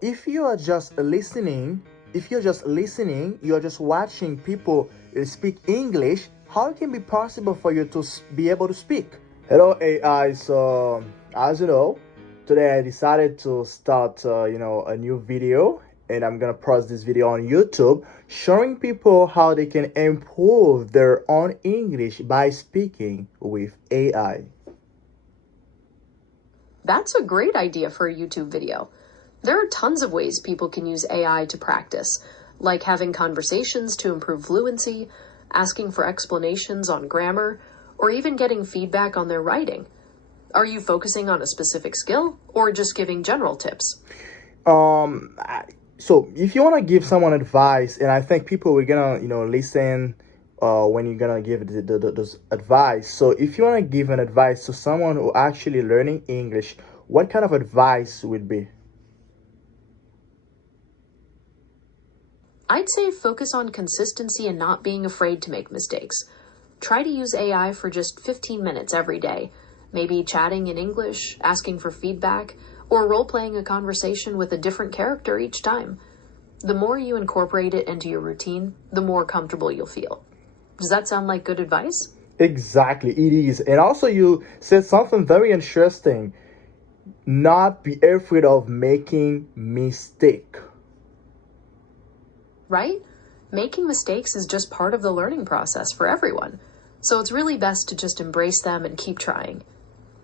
if you are just listening, you're just watching people speak English, how it can be possible for you to be able to speak? Hello, AI. So, as you know, today I decided to start, a new video, and I'm gonna post this video on YouTube, showing people how they can improve their own English by speaking with AI. That's a great idea for a YouTube video. There are tons of ways people can use AI to practice, like having conversations to improve fluency, asking for explanations on grammar, or even getting feedback on their writing. Are you focusing on a specific skill or just giving general tips? Um, I- so if you want to give someone advice, and I think people are gonna, listen when you're gonna give those advice. So if you want to give an advice to someone who actually learning English, what kind of advice would be? I'd say focus on consistency and not being afraid to make mistakes. Try to use AI for just 15 minutes every day, maybe chatting in English, asking for feedback, or role playing a conversation with a different character each time. The more you incorporate it into your routine, the more comfortable you'll feel. Does that sound like good advice? Exactly, it is. And also, you said something very interesting. Not be afraid of making mistake. Right? Making mistakes is just part of the learning process for everyone. So it's really best to just embrace them and keep trying.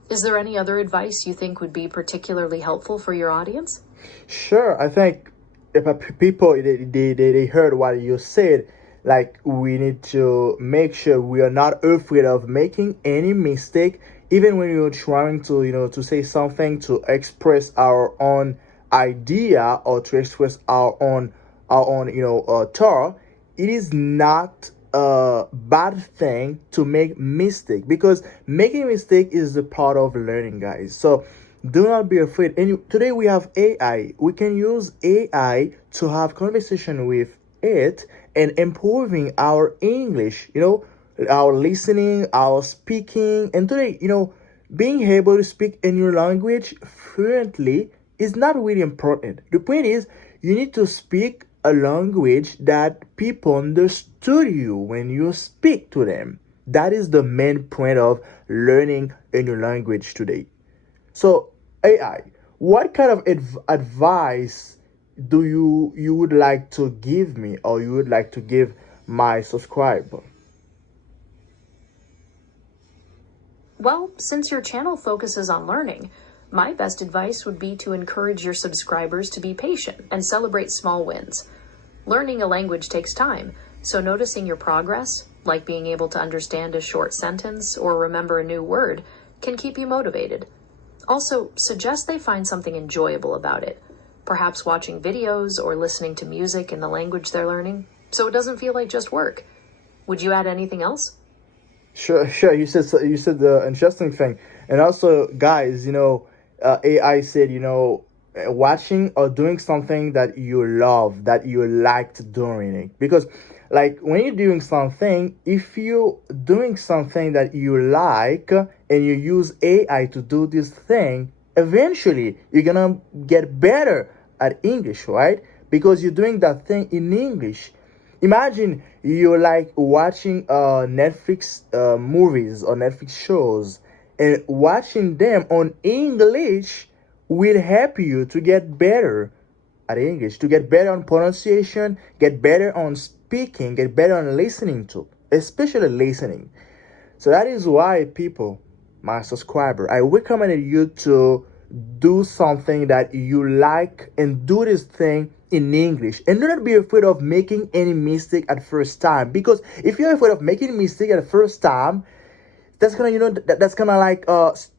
Is there any other advice you think would be particularly helpful for your audience? Sure, I think if people they heard what you said, like we need to make sure we are not afraid of making any mistake, even when you're trying to to say something, to express our own idea or to express our own thought. It is not a bad thing to make mistake, because making mistake is a part of learning, guys. So do not be afraid. And today we have AI. We can use AI to have conversation with it and improving our English, our listening, our speaking. And today, being able to speak in your language fluently is not really important. The point is, you need to speak a language that people understood you when you speak to them. That is the main point of learning a new language today. So, AI, what kind of advice do you would like to give me, or you would like to give my subscriber? Well, since your channel focuses on learning, my best advice would be to encourage your subscribers to be patient and celebrate small wins. Learning a language takes time, so noticing your progress, like being able to understand a short sentence or remember a new word, can keep you motivated. Also, suggest they find something enjoyable about it, perhaps watching videos or listening to music in the language they're learning, so it doesn't feel like just work. Would you add anything else? Sure, sure. You said the interesting thing, and also, guys, AI said, watching or doing something that you love, that you liked doing it, because, like, when you're doing something, if you're doing something that you like and you use AI to do this thing, eventually you're gonna get better at English, right? Because you're doing that thing in English. Imagine you like watching Netflix movies or Netflix shows, and watching them on English will help you to get better at English, to get better on pronunciation, get better on speaking, get better on listening to, especially listening. So that is why, people, my subscriber, I recommended you to do something that you like and do this thing in English. And do not be afraid of making any mistake at first time. Because if you're afraid of making mistake at the first time, that's gonna that's gonna like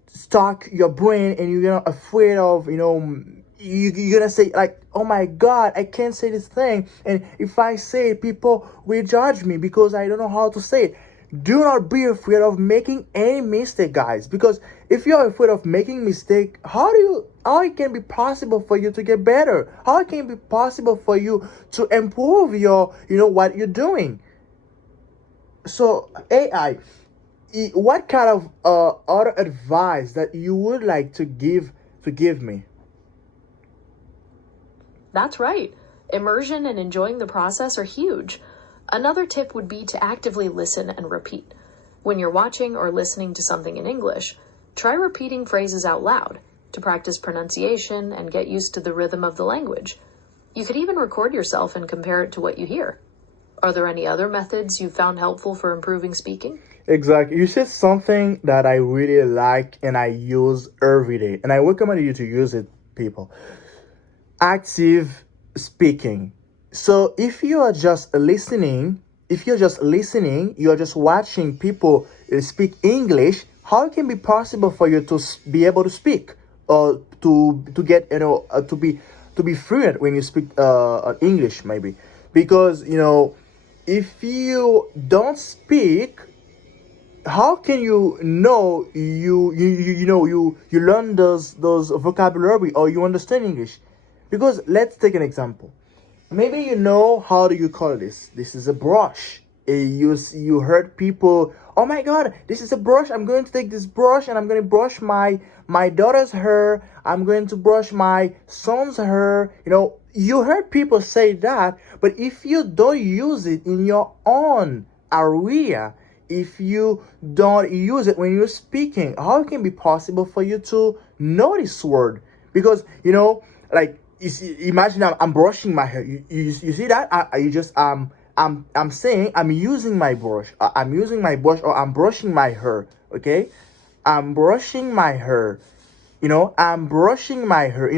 stuck your brain, and you're gonna afraid of you're gonna say like, oh my god, I can't say this thing, and if I say it, people will judge me because I don't know how to say it. Do not be afraid of making any mistake, guys, because if you're afraid of making mistake, how it can be possible for you to get better, how it can be possible for you to improve your what you're doing. So AI, what kind of other advice that you would like to give me? That's right. Immersion and enjoying the process are huge. Another tip would be to actively listen and repeat. When you're watching or listening to something in English, try repeating phrases out loud to practice pronunciation and get used to the rhythm of the language. You could even record yourself and compare it to what you hear. Are there any other methods you've found helpful for improving speaking? Exactly. You said something that I really like and I use every day, and I recommend you to use it, people. Active speaking. So if you're just listening, you're just watching people speak English. How it can be possible for you to be able to speak, or to get to be fluent when you speak English, maybe? Because if you don't speak, how can you learn those vocabulary, or you understand English? Because let's take an example. Maybe you know, how do you call this? This is a brush. You heard people, oh my god, this is a brush. I'm going to take this brush and I'm going to brush my daughter's hair. I'm going to brush my son's hair. You heard people say that, but if you don't use it in your own area, if you don't use it when you're speaking, how it can be possible for you to know this word? Because like, imagine I'm brushing my hair. You see that? I'm saying I'm using my brush. I'm using my brush, or I'm brushing my hair. Okay, I'm brushing my hair. I'm brushing my hair.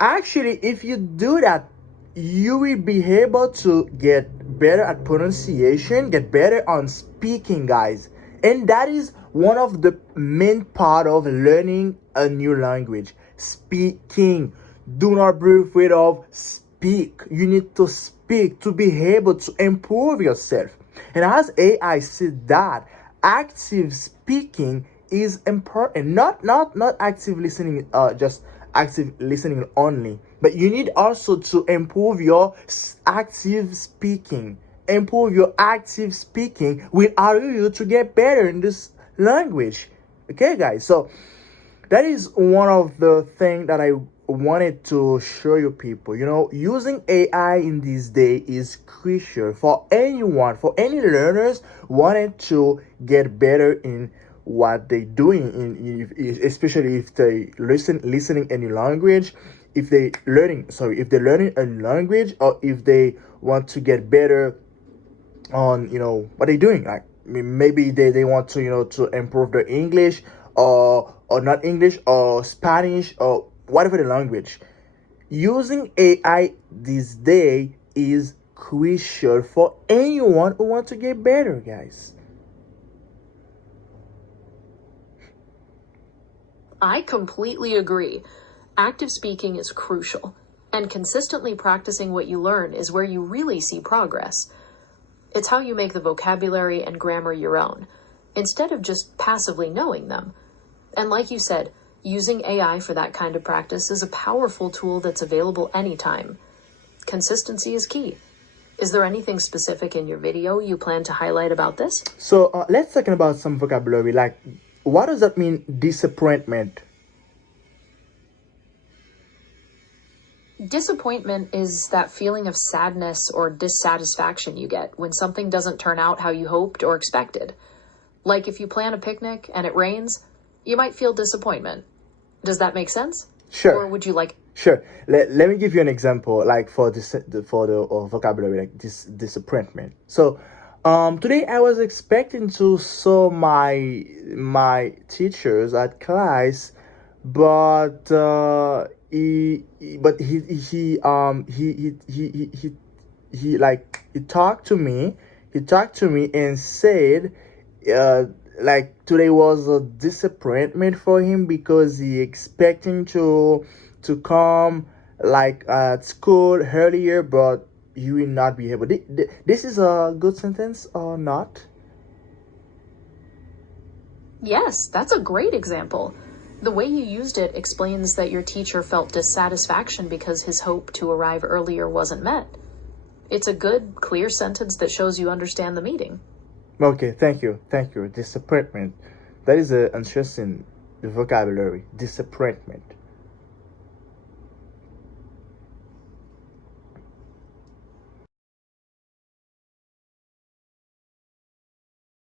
Actually, if you do that, you will be able to get better at pronunciation, get better on speaking, guys. And that is one of the main part of learning a new language: speaking. Do not be afraid of speak. You need to speak to be able to improve yourself. And as AI said, that active speaking is important. Not active listening, just active listening only, but you need also to improve your active speaking. Improve your active speaking will allow you to get better in this language. Okay, guys. So that is one of the things that I wanted to show you, people. Using AI in this day is crucial for anyone, for any learners wanted to get better in what they doing, especially if they listening any language, if they're learning a language, or if they want to get better on what they're doing. Like, maybe they want to to improve their English, or not English, or Spanish, or whatever the language. Using AI this day is crucial for anyone who wants to get better, guys. I completely agree. Active speaking is crucial, and consistently practicing what you learn is where you really see progress. It's how you make the vocabulary and grammar your own, instead of just passively knowing them. And like you said, using AI for that kind of practice is a powerful tool that's available anytime. Consistency is key. Is there anything specific in your video you plan to highlight about this? So let's talk about some vocabulary. Like, what does that mean, disappointment? Disappointment is that feeling of sadness or dissatisfaction you get when something doesn't turn out how you hoped or expected. Like if you plan a picnic and it rains, you might feel disappointment. Does that make sense? Sure. Or would you like... Sure. Let me give you an example, like for the vocabulary, like this disappointment. So, today I was expecting to saw my teachers at class, but he talked to me. He talked to me and said, like, today was a disappointment for him because he expecting to come, like, at school earlier, but you will not be able. This is a good sentence or not? Yes, that's a great example. The way you used it explains that your teacher felt dissatisfaction because his hope to arrive earlier wasn't met. It's a good, clear sentence that shows you understand the meaning. Okay, thank you. Disappointment. That is an interesting vocabulary. Disappointment.